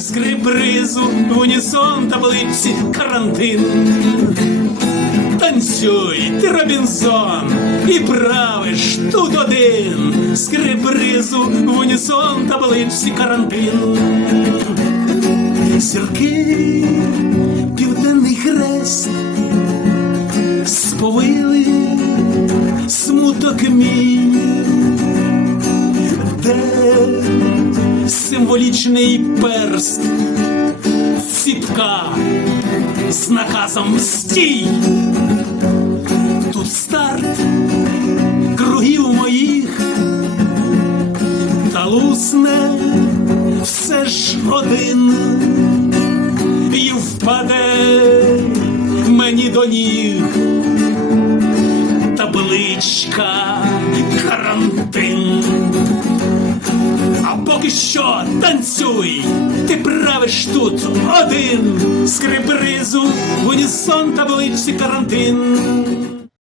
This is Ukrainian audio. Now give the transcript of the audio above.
скрипризу, в унісон таблиці карантин. Танцюй, ти Робінсон, і правиш тут один, скрипризу, в унісон таблиці карантин. Зірки, південний хрест, сповили смуток мій, символічний перст, ціпка з наказом стій. Тут старт кругів моїх, та лусне все ж один і впаде мені до ніг. Табличка танцюй, ти правиш тут один скрипризу в унісон табличці карантин.